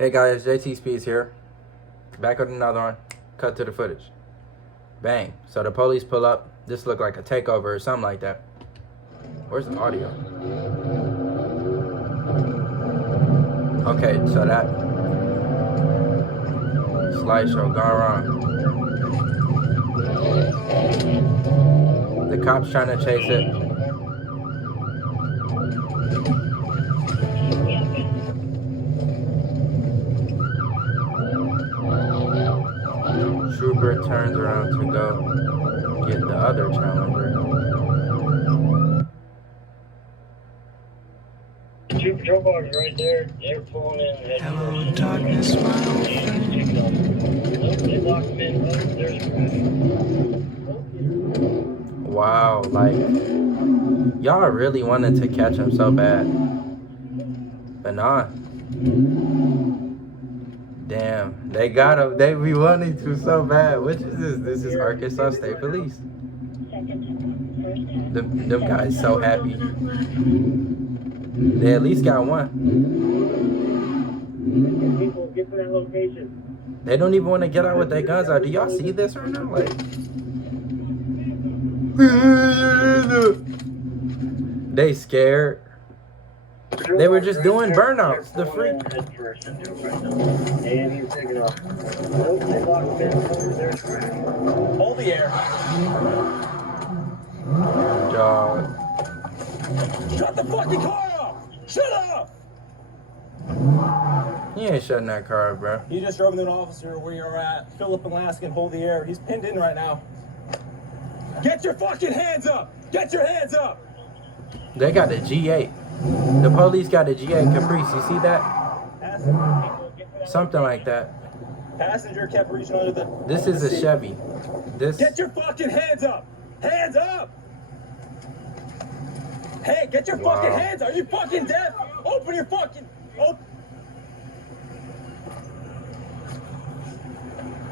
Hey guys, JTSpeeds here. Back with another one. Cut to the footage. Bang. So the police pull up. This looked like a takeover or something like that. Where's the audio? Okay, so that slideshow gone wrong. The cops trying to chase it. Trooper turns around to go get the other challenger. Two patrol cars right there. They're pulling in. Hello, darkness, my old friend. They locked them in. Wow, like, y'all really wanted to catch him so bad. But nah. Damn, they got him. They be wanting to so bad. Which is this? This is Arkansas State Police. Them guys so happy. They at least got one. They don't even want to get out with their guns out. Do y'all see this right now? Like, they scared. They were just doing burnouts. The freak. And he's taking off. They locked them in. Hold the air. Dog. Shut the fucking car off! Shut up! He ain't shutting that car up, bro. You just drove an officer where you're at. Philip Alaskan, hold the air. He's pinned in right now. Get your fucking hands up! Get your hands up! They got a G8. The police got a G8 Caprice. You see that? Something like that. Passenger kept reaching under the... This is a Chevy. This. Get your fucking hands up! Hands up! Hey, get your fucking hands up! Are you fucking deaf? Open your fucking...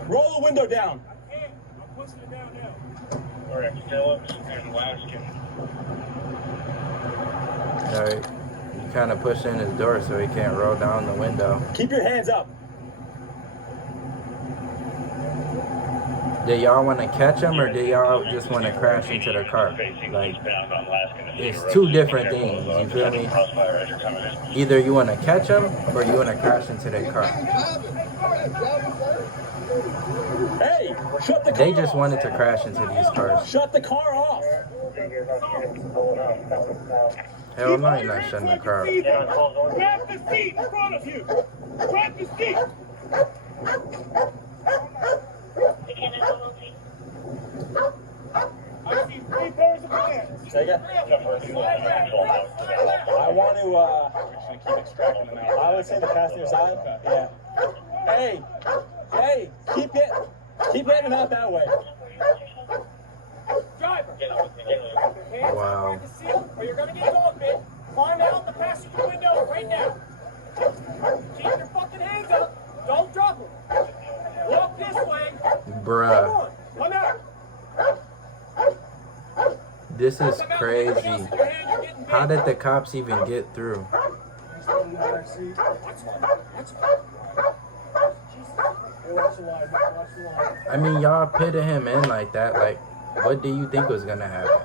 Roll the window down. I can't. I'm pushing it down now. All right, Phillips and Laskin. Alright. You kind of push in his door so he can't roll down the window. Keep your hands up. Do y'all want to catch him or do y'all just want to crash into the car? Like, it's two different things, you feel me? Either you want to catch him or you want to crash into their car. Hey, shut the car They just wanted to crash into these cars. Shut the car off. Hell no, you're not shutting the car off. Grab the seat in front of you! Grab the seat! I see 3 pairs of pants. Say again? I want to, I would say the passenger side. Yeah. Hey, keep hitting him out that way. Driver! Wow. Or you're gonna get dog bit. Climb out the passenger window right now. Keep your fucking hands up. Don't drop them. Walk this way. Bruh. Come out. This is crazy. How did the cops even get through? I mean, y'all pitted him in like that. Like, what do you think was gonna happen?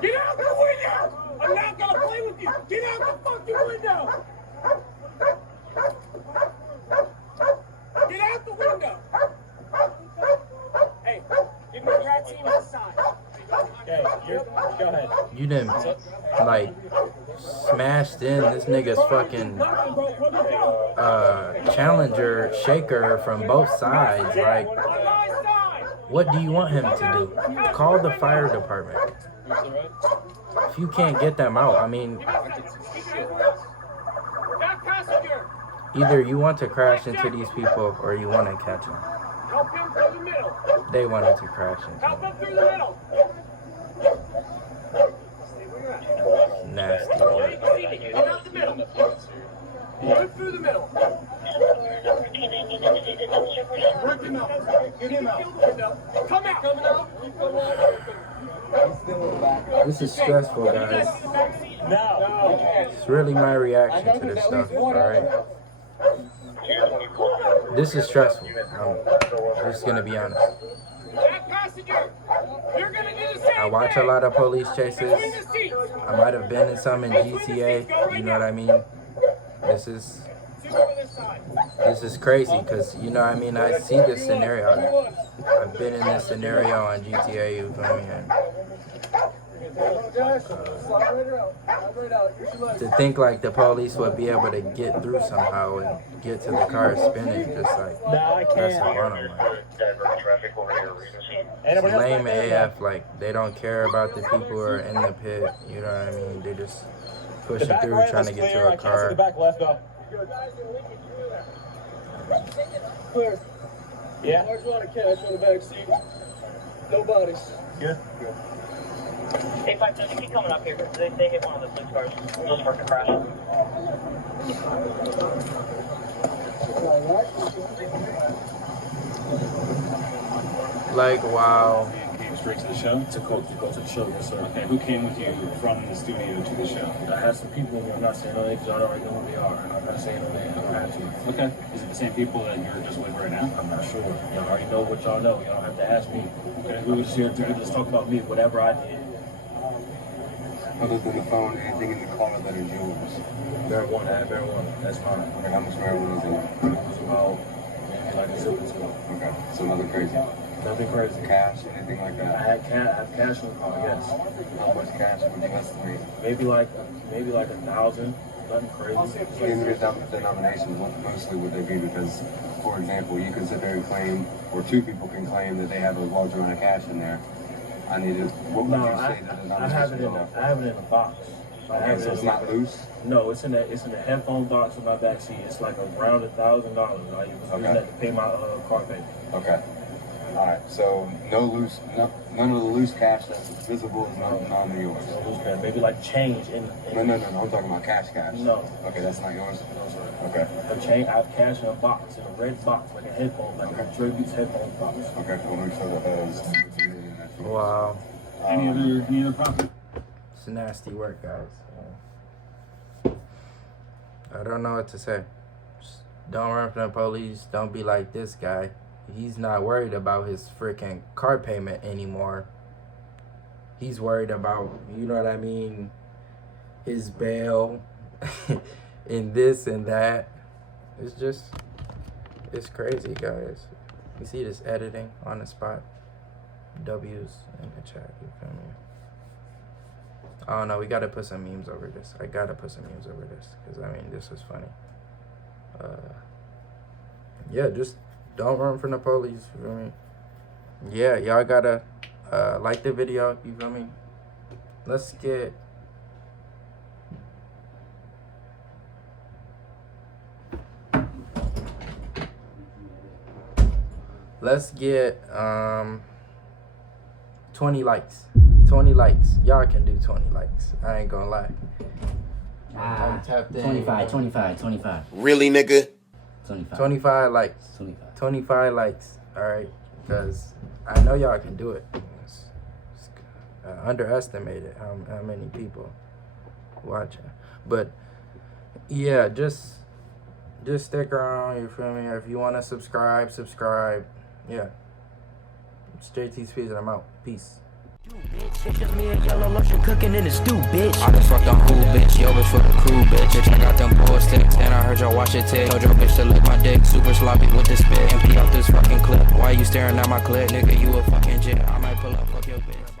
Get out the window! I'm not gonna play with you! Get out the fucking window! Get out the window! Hey, give me your team on the side. Okay, go ahead. You done, like, smashed in this nigga's fucking Challenger shaker from both sides. Like, what do you want him to do? Call the fire department. If you can't get them out, I mean, either you want to crash into these people or you want to catch them. Help him through the middle. They wanted to crash into Help them. him through the middle. Nasty. Get out the middle. Move through the middle. Work him out. Get him out. Come out. Come out. This is stressful, guys. No. It's really my reaction to this stuff, alright? This is stressful. I'm just gonna be honest. I watch a lot of police chases. I might have been in some in GTA, you know what I mean? This is crazy because, you know what I mean, I see this scenario. I've been in this scenario on GTA, you feel me? And, to think like the police would be able to get through somehow and get to the car spinning, just like, that's the bottom line. It's lame AF, like, they don't care about the people who are in the pit, you know what I mean? They just pushing through, trying to get to a car. Clear. Yeah. Large amount of cash on the back seat. No bodies. Good. Hey, 510, keep coming up here. They hit one of the police cars. Those were to crash. Like, wow. Came straight to the show? To go to the show, yes, sir. Okay, who came with you from the studio to the show? I have some people who I'm not saying no names, y'all already know who they are. I'm not saying no names, I don't have to. Okay. Is it the same people that you're just with right now? I'm not sure. Y'all already know what y'all know. Y'all don't have to ask me. Okay, we were just here to just talk about me, whatever I did. Other than the phone, anything in the car that is yours? Marijuana, I have marijuana. That's fine. Okay, how much marijuana is in it? It was about maybe like a zip or two. Okay, so nothing crazy. Nothing crazy. Cash, anything like I that? have cash in the car, yes. How much cash would you estimate? Maybe like 1,000. Nothing crazy. In your denominations, what mostly would they be? Because, for example, you can sit there and claim, or two people can claim that they have a large amount of cash in there. What would you say the denomination I have it in a box. Okay, so it's not loose? No, it's in a headphone box in my back seat. It's like around $1,000. I was using that to pay my car payment. Okay. All right. So none of the loose cash that's visible is none of yours. No loose cash. Maybe like change in. No. I'm talking about cash. No. Okay, that's not yours. No, sir. Okay. I have cash in a box, in a red box, like a headphone, like a Dre Beats headphone box. Okay. I'll make sure that is. Wow. Any other property? It's nasty work, guys. I don't know what to say. Just don't run from the police. Don't be like this guy. He's not worried about his freaking car payment anymore. He's worried about, you know what I mean, his bail and this and that. It's crazy, guys. You see this editing on the spot. W's in the chat, you feel me? Oh no, we gotta put some memes over this. I gotta put some memes over this, because I mean, this was funny. Yeah, just don't run from the police, you feel me? Yeah, y'all gotta like the video, you feel me? Let's get Let's get 20 likes. 20 likes. Y'all can do 20 likes. I ain't gonna lie. I'm tapped in. 25. Really, nigga? 25 likes. 25 likes. Alright. Because I know y'all can do it. It's underestimated how many people watching. But yeah, just stick around, you feel me? If you wanna subscribe. Yeah. It's JTSpeeds and I'm out. Peace. It's just me and yellow lotion cooking in the stew, bitch. I just fucked on cool, bitch. Yo, bitch for the crew, bitch. I got them bull sticks, and I heard y'all watch it tick. Told your bitch to lick my dick, super sloppy with the spit. Empty out this fucking clip. Why you staring at my clip, nigga? You a fucking jit. I might pull up, fuck your bitch.